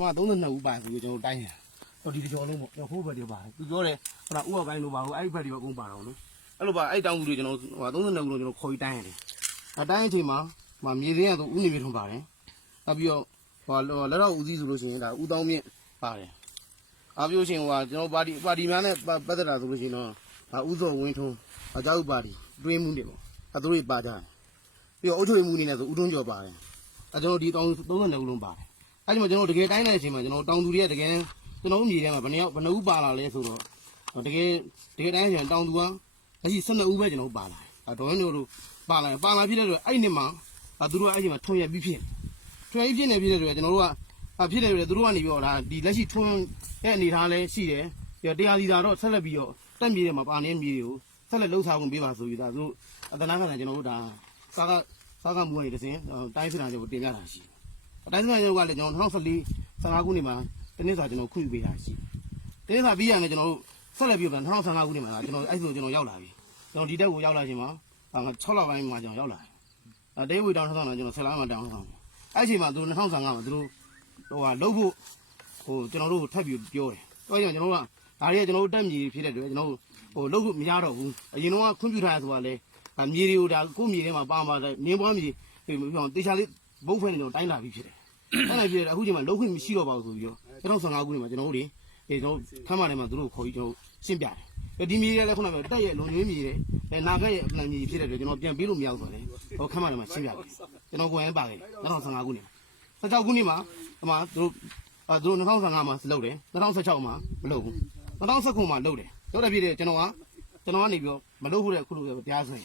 嘛，都是那五百块就单呀。我这个交流嘛，要后边的吧，就交嘞，那五百块吧，我100的公办了呢。အဲ့လိုပါအဲ့တောင်သူတွေကျွန်တော်ဟို32ခုလုံးကျွန်တော်ခေါ်ပြီးတိုင်းရတယ်။အတိုင်းအချိန်မှာမြေစင်းကတော့ဥနေမြေထုံပါတယ်။နောက်ပြီးတော့လက်တော့ဦးစီးဆိုလို့ရှိရင်ဒါဦးတောင်းမြင့်ပါတယ်။အားပြောရှင်ကျွန်တော်ပါတီများနဲ့ပတ်သက်တာဆိုလို့ရှိရင်တော့ဒါဦးစောဝင်းထုံးအကြောက်ပါတီတွင်းမှုတွေပေါ့။သူတို့ပါကြတယ်။ပြီးတော့အုတ်ချွေမှုနေနဲ့ဆိုဦးထွန်းကျော်ပါတယ်။ကျွန်တော်ဒီတောင်32ခုလုံးပါတယ်။အဲ့ဒီမှာကျွန်တော်တကယ်တိုင်းတဲ့အချိန်မှာကျွန်တော်တောင်သူတွေကတကယ်ကျွန်တော်မြေထဲမှာဘယ်နှဦးပါလာလဲဆိုတော့တကယ်တိုင်းအချိန်တောင်သူကအဲ့ဒီ12ဦးပဲကျွန်တော်ပါလာတယ်ဒေါ်ရင်းတို့ပါလာဖြစ်တဲ့အတွက်အဲ့ဒီမှာသူတို့အဲ့ဒီမှာထုံရက်ပြီးဖြစ်နေဖြစ်တဲ့အတွက်ကျွန်တော်တို့ကဖြစ်တယ်သူတို့ကနေပြီးတော့ဒါဒီလက်ရှိထွန်းရဲ့အနေထားလဲရှိတယ်တရားစီတာတော့ဆက်လက်ပြီးတော့တက်မြေထဲမှာပါနေမြေတွေကိုဆက်လက်လှုပ်ဆောင်ပေးပါဆိုပြီးဒါသူတို့အတနာခံကျွန်တော်တို့ဒါစားကမှုနေတစ်စင်းတိုင်းစစ်တာတွေကိုတင်ပြတာရှိတယ်တိုင်းစစ်တာတွေကလည်းကျွန်တော်2014 15ခုနှစ်မှာတနည်းစာကျွန်တော်ခွင့်ပြုပေးတာရှိတယ်တနည်းစာပြီးရတယ်ကျွန်တော်တို့ဆက်လက်ပြီးတော့2015ခုနှစ်မှာကျွန်တော်အဲ့ဆိုကျွန်တော်ရောက်လာပြီကျွန်တော်ဒီတက်ကိုရောက်လာချိန်မှာ6လပိုင်းမှာကျွန်တော်ရောက်လာတယ်တေးဝေတောင်းထောင်းတာကျွန်တော်10လမှာတောင်းထောင်းအဲ့ချိန်မှာသူတို့2015မှာသူတို့လှုပ်ဖို့ကျွန်တော်တို့ထပ်ပြီးပြောတယ်တော့ကျွန်တော်တို့ကဒါတွေကကျွန်တော်တို့တက်မြေဖြစ်တဲ့အတွက်ကျွန်တော်တို့လှုပ်ဖို့မရတော့ဘူးအရင်တော့ခွင့်ပြုထားရဆိုတာလေမြေတွေကိုဒါကိုမြေထဲမှာပါမှာမြင်းပွားမြေတေချာလေးဘုတ်ဖွင့်နေတော့တိုင်းလာပြီးဖြစ်တယ်တိုင်းလာပြီးအခုချိန်မှာလှုပ်ခွင့်မရှိတော့ပါဘူးဆိုပြီးတော့2015ခုနှစ်မှာကျွန်တော်တို့ကျွန်တော်ခမ်းမထဲမှာသူတို့ခေါ်ပြီးကျွန်တော်ရှင်းပြတယ်ဒီမြေတွေလည်းခုနကတက်ရဲ့လုံရင်းမြေတွေနာခက်ရဲ့အပလန်မြေဖြစ်တဲ့အတွက်ကျွန်တော်ပြန်ပေးလို့မရဘူးဆိုတယ်ခမ်းမထဲမှာရှင်းပြတယ်ကျွန်တော်ကိုယ်တိုင်ပါခဲ့2015ခုနှစ်16ခုနှစ်မှာသူတို့2015မှာလုပ်တယ်2016မှာမလုပ်ဘူး2019မှာလုပ်တယ်လုပ်တဲ့ဖြစ်တဲ့ကျွန်တော်ကနေပြီးတော့မလုပ်ဘူးတဲ့ခုလိုတရားစွဲတဲ့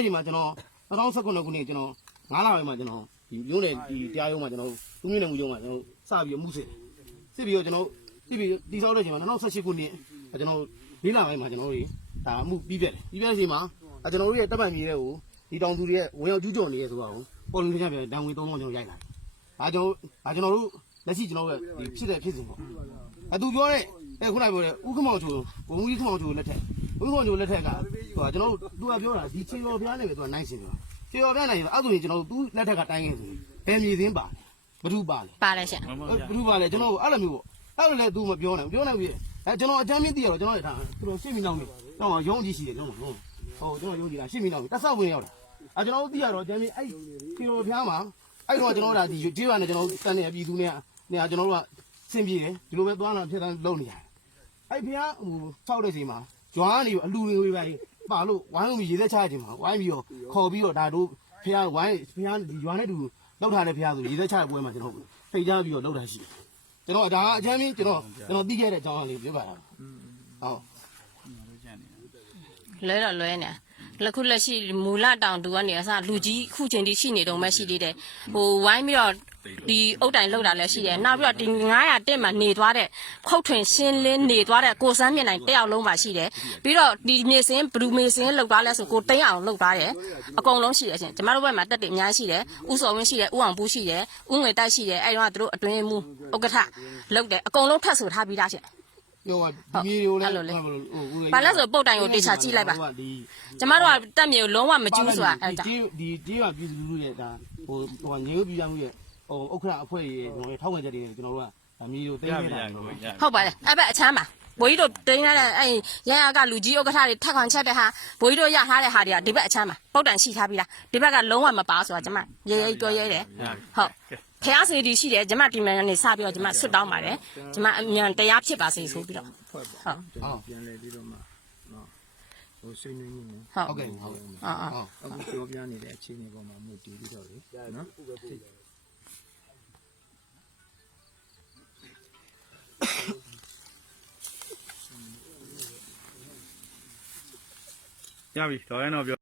အချိန်မှာကျွန်တော်2019ခုနှစ်ကျွန်တော်9လပိုင်းမှာကျွန်တော်ဒီမျိုးနယ်ဒီတရားရုံးမှာကျွန်တော်သူမျိုးနယ်မှုရုံးမှာကျွန်တော်စပြီးအမှုစစ်ပြီးတော့ကျွန်တော်တီးဆောက်တဲ့အချိန်မှာ2018ခုနှစ်ကျွန်တော်၄လပိုင်းမှာကျွန်တော်တို့ဒါအမှုပြီးပြက်တယ်ပြီးပြက်တဲ့အချိန်မှာကျွန်တော်တို့ရဲ့တပ်ပိုင်မြေတွေကိုဒီတောင်သူတွေရဲ့ဝင်ရောက်ကျူးကျော်နေရဆိုတာကိုပေါ်လွင်ပြပြဒဏ်ဝင်3000ကျွန်တော်ရိုက်လာတယ်ကျွန်တော်တို့လက်ရှိကျွန်တော်ရဲ့ဒီဖြစ်တဲ့ဖြစ်စဉ်ပေါ့သူပြောတဲ့ခုနကပြောတဲ့ဥက္ကမောင်ချိုဘုံကြီးခမောင်ချိုလက်ထက်လက်ထက်ကကျွန်တော်တို့သူကပြောတာဒီချေတော်ဖျားနေပဲသူကနိုင်စင်ပြောချေတော်ဖျားနိုင်ရင်အဲ့ဆိုရင်ကျွန်တော်တို့သူ့လက်ထက်ကတိုင်းခဲ့ဆိုရင်ဘယ်မြေစင်းပါလဲဘ누구ပါလဲပါလဲရှင်ဘ누구ပါလဲကျွန်တော်အဲ့လိုမျိုးပေါ့အဲ့လိုလဲသူမပြောနိုင်ဘူးကျွန်တော်အကြမ်းမြင့်သိရတော့ကျွန်တော်ရထားသူတို့ရှင်းမိနောက်နေကျွန်တော်ရုံးကြည့်ရှိတယ်ကျွန်တော်ကျွန်တော်ရုံးကြည့်တာရှင်းမိနောက်တက်ဆောက်ဝင်ရောက်တာကျွန်တော်တို့သိရတော့အကြမ်းမြင့်အဲ့ချေတော်ဖျားမှာအဲ့တော့ကျွန်တော်တို့ဒါဒီကျေးရွာနဲ့ကျွန်တော်တို့တန်နေအပြည်သူနဲ့ကျွန်တော်တို့ကဆင်ပြေတယ်ဒီလိုပဲသွားလာဖြစ်တိုင်းလုပ်နေရတယ်အဲ့ဖျားဆောက်တဲ့ချိန်မှာကျွမ်းနေအလူတွေပဲပါလို့ဝိုင်းလို့ရေသက်ချရချိန်မှာဝိုင်းပြီးတော့ခေါ်ပြီးတော့ဒါတို့ဖျားဝိုင်းဖျားဒီရွာနဲ့တူလောက်ထားတဲ့ဖျားဆိုရေသက်ချတဲ့ပွဲမှာကျွန်တော်ဖိတ်ကြားပြီးတော့လောက်တာရှိတယ်ကျွန်တော်ဒါအချမ်းမင်းကျွန်တော်သိခဲ့တဲ့အကြောင်းလေးပြောပါတာဟုတ်လွဲနေလက်ခုလက်ရှိမူလတောင်သူကနေအစလူကြီးခုချိန်ထိရှိနေတော့မှရှိသေးတယ်ဝိုင်းပြီးတော့ဒီအုတ်တိုင်လောက်တာလည်းရှိတယ်နောက်ပြီးတော့ဒီ900တက်မှာနေသွားတဲ့ခုတ်ထွင်ရှင်းလင်းနေသွားတဲ့ကိုစမ်းမြင့်နိုင်တယောက်လုံးပါရှိတယ်ပြီးတော့ဒီမြေစင်းဘလူးမြေစင်းလောက်သွားလဲဆိုကိုတိန်းအောင်လောက်သွားတယ်အကုန်လုံးရှိတယ်ရှင်ကျမတို့ဘက်မှာတက်တယ်အများကြီးရှိတယ်ဥစော်ဝင်းရှိတယ်ဥအောင်ဘူးရှိတယ်ဥငွေတိုက်ရှိတယ်အဲ့တော့သူတို့အတွင်းမှုဥက္ကဋ္ဌလောက်တယ်အကုန်လုံးထပ်ဆိုထားပြီးသားရှင်ပြောပါဒီမျိုးလည်းဘာလဲဆိုပုတ်တိုင်ကိုတေချာကြည့်လိုက်ပါကျမတို့ကတက်မြေကိုလုံးဝမကျူးဆိုတာအဲ့ဒါဒီကြေးပါပြည်သူလူရဲ့ဒါငြိမ်းပြည်မှုရဲ့ဥက္ခရာအဖွဲ့ရေကျွန်တော်ထောက်ဝင်ချက်တွေကျွန်တော်တို့ကမြေကိုတင်းနေတာဟုတ်ပါတယ်အဲ့ဘက်အချမ်းပါဘိုးကြီးတို့တင်းရတဲ့အဲ့ရရကလူကြီးဥက္ကဋ္ဌတွေထက်ခွန်ချက်တဲ့ဟာဘိုးကြီးတို့ရထားတဲ့ဟာတွေကဒီဘက်အချမ်းပါပုတ်တိုင်ရှိထားပြီးလားဒီဘက်ကလုံးဝမပါဆိုတာကျမရဲပြောရဲတယ်ဟုတ်ဖះစီဒီရှိတယ်ကျမဒီမှာနေစပြီးတော့ကျမဆွတ်တောင်းပါတယ်ကျမအမြန်တရားဖြစ်ပါစေဆိုပြီးတော့ဟုတ်ပြန်လဲပြီးတော့မှဆွေးနွေးမှုဟုတ်ကဲ့ဟုတ်အခုပြောပြနေတဲ့အခြေအနေပေါ်မှာမူတည်ပြီးတော့လေနော်ရပြီတော်ရင်တော့ပြော